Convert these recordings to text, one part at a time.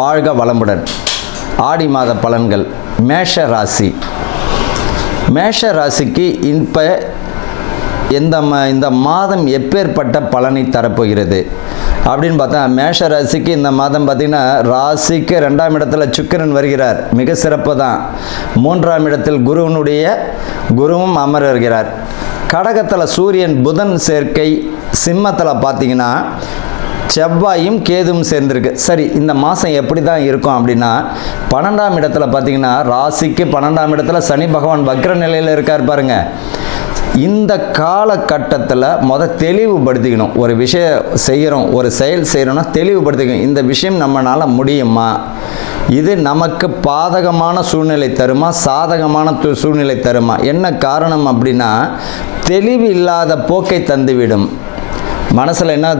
வாழ்க வளமுடன். ஆடி மாத பலன்கள். மேஷ ராசி. மேஷ ராசிக்கு இப்போ இந்த மாதம் எப்பேற்பட்ட பலனை தரப்போகிறது அப்படின்னு பார்த்தா, மேஷ ராசிக்கு இந்த மாதம் பார்த்திங்கன்னா ராசிக்கு 2ஆம் இடத்துல சுக்கிரன் வருகிறார், மிக சிறப்பு தான். 3ஆம் இடத்தில் குருவும் அமர வருகிறார். கடகத்தில் சூரியன் புதன் சேர்க்கை, சிம்மத்தில் பார்த்திங்கன்னா செவ்வாயும் கேதுவும் சேர்ந்துருக்கு. சரி, இந்த மாதம் எப்படி தான் இருக்கும் அப்படின்னா, 12ஆம் இடத்துல பார்த்திங்கன்னா ராசிக்கு 12ஆம் இடத்துல சனி பகவான் வக்ர நிலையில் இருக்கார் பாருங்க. இந்த காலகட்டத்தில் தெளிவுபடுத்திக்கணும். ஒரு விஷயம் செய்கிறோம், ஒரு செயல் செய்கிறோன்னா தெளிவுபடுத்திக்கணும். இந்த விஷயம் நம்மளால் முடியுமா, இது நமக்கு பாதகமான சூழ்நிலை தருமா, சாதகமான சூழ்நிலை தருமா? என்ன காரணம் அப்படின்னா, தெளிவு இல்லாத போக்கை தந்துவிடும். மனசில் என்ன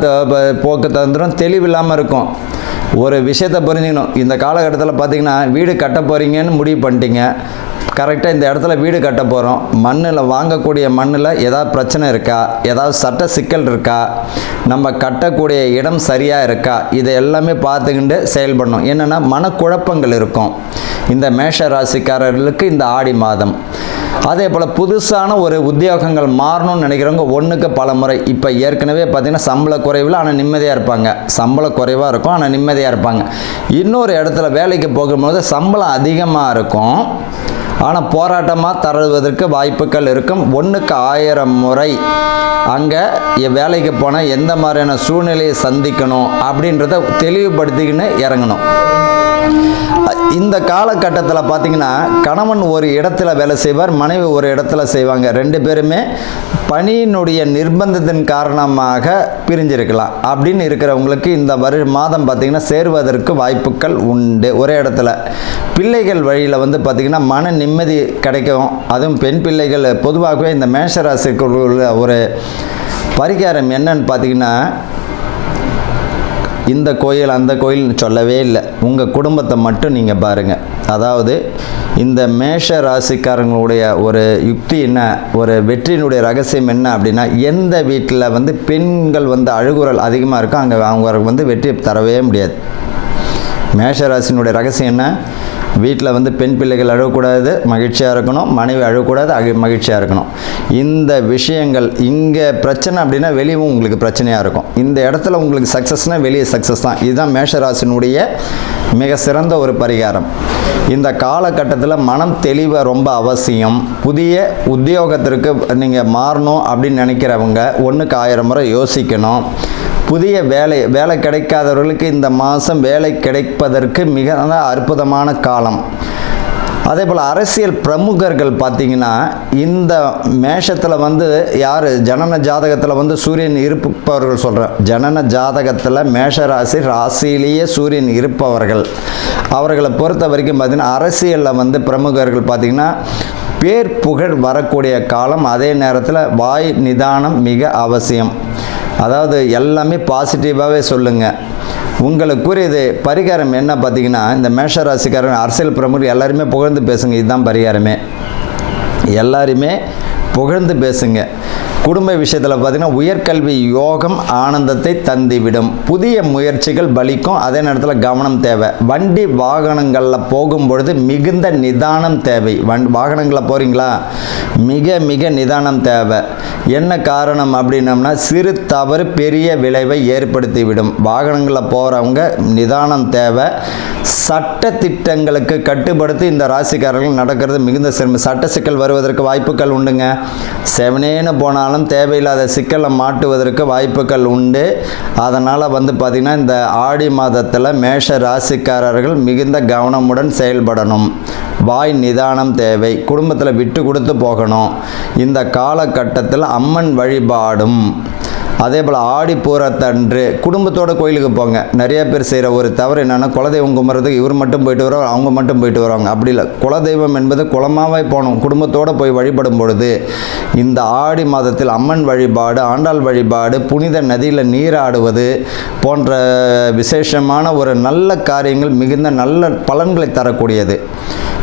போக்கு தந்துடும், தெளிவில்லாமல் இருக்கும். ஒரு விஷயத்தை புரிஞ்சுக்கணும். இந்த காலகட்டத்தில் பார்த்திங்கன்னா வீடு கட்ட போகிறீங்கன்னு முடிவு பண்ணிட்டீங்க. கரெக்டாக இந்த இடத்துல வீடு கட்ட போகிறோம். மண்ணில் வாங்கக்கூடிய மண்ணில் ஏதாவது பிரச்சனை இருக்கா, ஏதாவது சட்ட சிக்கல் இருக்கா, நம்ம கட்டக்கூடிய இடம் சரியாக இருக்கா, இதை எல்லாமே பார்த்துக்கிட்டு செயல்படணும். என்னென்னா மனக்குழப்பங்கள் இருக்கும் இந்த மேஷ ராசிக்காரர்களுக்கு இந்த ஆடி மாதம். அதே போல் புதுசான ஒரு உத்தியோகங்கள் மாறணும்னு நினைக்கிறவங்க ஒன்றுக்கு பல முறை. இப்போ ஏற்கனவே பார்த்திங்கன்னா சம்பள குறைவில் ஆனால் நிம்மதியாக இருப்பாங்க. சம்பளம் குறைவாக இருக்கும் ஆனால் நிம்மதியாக இருப்பாங்க. இன்னொரு இடத்துல வேலைக்கு போகும்போது சம்பளம் அதிகமாக இருக்கும் ஆனால் போராட்டமாக தருவதற்கு வாய்ப்புகள் இருக்கும். 1க்கு 1000 முறை அங்கே வேலைக்கு போனால் எந்த மாதிரியான சூழ்நிலையை சந்திக்கணும் அப்படின்றத தெளிவுபடுத்திக்கின்னு இறங்கணும். இந்த காலகட்டத்தில் பார்த்திங்கன்னா கணவன் ஒரு இடத்துல வேலை செய்வார், மனைவி ஒரு இடத்துல செய்வாங்க. 2 பேருமே பணியினுடைய நிர்பந்தத்தின் காரணமாக பிரிஞ்சிருக்கலாம். அப்படின்னு இருக்கிறவங்களுக்கு இந்த மாதம் பார்த்திங்கன்னா சேருவதற்கு வாய்ப்புகள் உண்டு. ஒரே இடத்துல பிள்ளைகள் வழியில் பார்த்திங்கன்னா மன நிம்மதி கிடைக்கும். அதுவும் பெண் பிள்ளைகள். பொதுவாகவே இந்த மேஷராசிக்கு உள்ள ஒரு பரிகாரம் என்னன்னு பார்த்திங்கன்னா, இந்த கோயில் அந்த கோயில்னு சொல்லவே இல்லை, உங்கள் குடும்பத்தை மட்டும் நீங்கள் பாருங்கள். அதாவது இந்த மேஷ ராசிக்காரங்களுடைய ஒரு யுக்தி என்ன, ஒரு வெற்றியினுடைய ரகசியம் என்ன அப்படின்னா, எந்த வீட்டில் பெண்கள் அழுகுரல் அதிகமாக இருக்கோ அங்கே அவங்க வெற்றி தரவே முடியாது. மேஷ ராசினுடைய ரகசியம் என்ன, வீட்டில் பெண் பிள்ளைகள் அழக்கூடாது, மகிழ்ச்சியாக இருக்கணும். மனைவி அழக்கூடாது, மகிழ்ச்சியாக இருக்கணும். இந்த விஷயங்கள் இங்கே பிரச்சனை அப்படின்னா வெளியும் உங்களுக்கு பிரச்சனையாக இருக்கும். இந்த இடத்துல உங்களுக்கு சக்ஸஸ்னால் வெளியே சக்ஸஸ் தான். இதுதான் மேஷராசினுடைய மிக சிறந்த ஒரு பரிகாரம். இந்த காலகட்டத்தில் மனம் தெளிவாக ரொம்ப அவசியம். புதிய உத்தியோகத்திற்கு நீங்கள் மாறணும் அப்படின்னு நினைக்கிறவங்க 1க்கு 1000 முறை யோசிக்கணும். புதிய வேலை கிடைக்காதவர்களுக்கு இந்த மாதம் வேலை கிடைப்பதற்கு மிக அற்புதமான காலம். அதே போல் அரசியல் பிரமுகர்கள் பார்த்திங்கன்னா இந்த மேஷத்தில் யார் ஜனன ஜாதகத்தில் சூரியன் இருப்பவர்கள் சொல்கிறேன். ஜனன ஜாதகத்தில் மேஷ ராசியிலேயே சூரியன் இருப்பவர்கள், அவர்களை பொறுத்த வரைக்கும் பார்த்திங்கன்னா அரசியலில் பிரமுகர்கள் பார்த்திங்கன்னா பேர் புகழ் வரக்கூடிய காலம். அதே நேரத்தில் வாய் நிதானம் மிக அவசியம். அதாவது எல்லாமே பாசிட்டிவாகவே சொல்லுங்கள். உங்களுக்குரியது பரிகாரம் என்ன பார்த்திங்கன்னா, இந்த மேஷ ராசிக்காரன் அரசியல் பிரமுகர் எல்லாருமே புகழ்ந்து பேசுங்க. இதுதான் பரிகாரமே. எல்லாருமே புகழ்ந்து பேசுங்க. குடும்ப விஷயத்தில் பார்த்திங்கன்னா உயர்கல்வி யோகம் ஆனந்தத்தை தந்துவிடும். புதிய முயற்சிகள் பலிக்கும். அதே நேரத்தில் கவனம் தேவை. வண்டி வாகனங்களில் போகும்பொழுது மிகுந்த நிதானம் தேவை. வாகனங்களில் போகிறீங்களா, மிக மிக நிதானம் தேவை. என்ன காரணம் அப்படின்னம்னா, சிறு தவறு பெரிய விளைவை ஏற்படுத்திவிடும். வாகனங்களில் போகிறவங்க நிதானம் தேவை. சட்ட திட்டங்களுக்கு கட்டுப்படுத்தி இந்த ராசிக்காரர்கள் நடக்கிறது மிகுந்த சிரமம். சட்ட சிக்கல் வருவதற்கு வாய்ப்புகள் உண்டுங்க. செவனேன்னு போனாலும் தேவையில்லாத சிக்கலை மாட்டுவதற்கு வாய்ப்புகள் உண்டு. அதனால் பார்த்திங்கன்னா இந்த ஆடி மாதத்தில் மேஷ ராசிக்காரர்கள் மிகுந்த கவனமுடன் செயல்படணும். வாய் நிதானம் தேவை. குடும்பத்தில் விட்டு கொடுத்து போகணும். இந்த காலகட்டத்தில் அம்மன் வழிபாடும், அதே போல் ஆடி பூரத்தன்று குடும்பத்தோட கோயிலுக்கு போங்க. நிறைய பேர் செய்கிற ஒரு தவறு என்னென்னா, குலதெய்வம் கும்பிட்றதுக்கு இவர் மட்டும் போயிட்டு வருவாங்க, அவங்க மட்டும் போயிட்டு வருவாங்க. அப்படி இல்லை, குலதெய்வம் என்பது குலமாகவே போகணும். குடும்பத்தோடு போய் வழிபடும் பொழுது இந்த ஆடி மாதத்தில் அம்மன் வழிபாடு, ஆண்டாள் வழிபாடு, புனித நதியில் நீராடுவது போன்ற விசேஷமான ஒரு நல்ல காரியங்கள் மிகுந்த நல்ல பலன்களை தரக்கூடியது.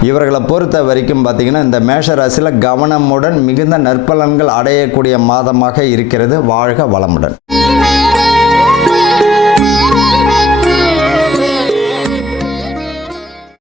இவர்களை பொறுத்த வரைக்கும் பார்த்திங்கன்னா இந்த மேஷ ராசியில் கவனமுடன் மிகுந்த நற்பலன்கள் அடையக்கூடிய மாதமாக இருக்கிறது. வாழ்க வளமுடன்.